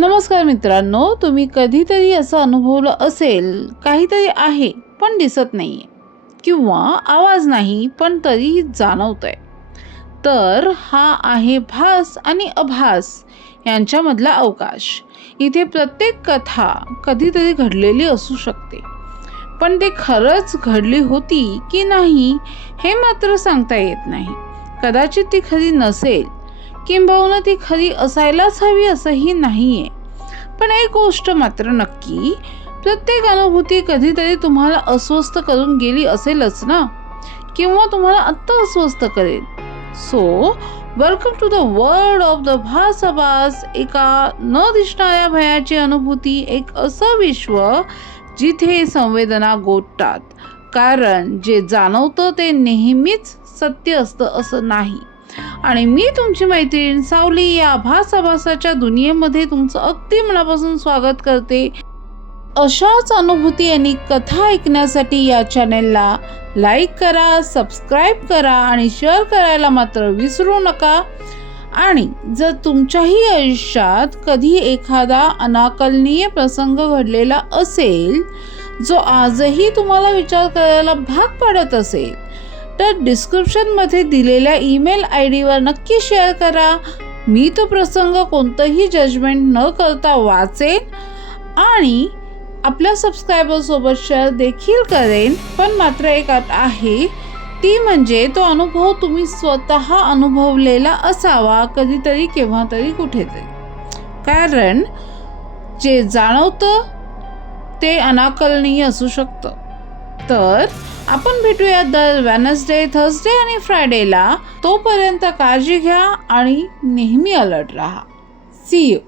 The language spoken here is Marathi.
नमस्कार मित्रांनो, तुम्ही कधीतरी असं अनुभवलं असेल, काहीतरी आहे पण दिसत नाहीये किंवा आवाज नाही पण तरी जाणवतंय. तर हा आहे भास आणि आभास यांच्यामधला अवकाश. इथे प्रत्येक कथा कधीतरी घडलेली असू शकते, पण ते खरंच घडली होती की नाही हे मात्र सांगता येत नाही. कदाचित ती खरी नसेल किंबहुना ती खरी असायलाच हवी असंही नाहीये. पण एक गोष्ट मात्र नक्की, प्रत्येक अनुभूती कधीतरी तुम्हाला अस्वस्थ करून गेली असेलच ना, किंवा तुम्हाला आत्ता अस्वस्थ करेल. So welcome to the world of the भासाभास. एका न दिसणाऱ्या भयाची अनुभूती, एक असं विश्व जिथे संवेदना गोठतात. कारण जे जाणवतं ते नेहमीच सत्य असतं असं नाही. आणि मी तुमची मैत्रीण सावली या भासाभासाच्या दुनियेमध्ये तुमचं अगदी मनापासून स्वागत करते. अशाच अनुभूती आणि कथा ऐकण्यासाठी या चॅनेलला लाईक करा, सबस्क्राईब करा आणि शेअर करायला मात्र विसरू नका. आणि जर तुमच्याही आयुष्यात कधी एखादा अनाकलनीय प्रसंग घडलेला असेल जो आजही तुम्हाला विचार करायला भाग पाडत असेल, तर डिस्क्रिप्शनमध्ये दिलेल्या ईमेल ID वर नक्की शेअर करा. मी तो प्रसंग कोणतंही जजमेंट न करता वाचेन आणि आपल्या सबस्क्रायबरसोबत शेअर देखील करेन. पण मात्र एक अट आहे, ती म्हणजे तो अनुभव तुम्ही स्वतः अनुभवलेला असावा, कधीतरी केव्हा तरी कुठेतरी. कारण जे जाणवतं ते अनाकलनीय असू शकतं. तर आपण भेटूया दर वेडनेसडे, थर्सडे आणि फ्रायडेला. तोपर्यंत काळजी घ्या आणि नेहमी अलर्ट राहा. See you.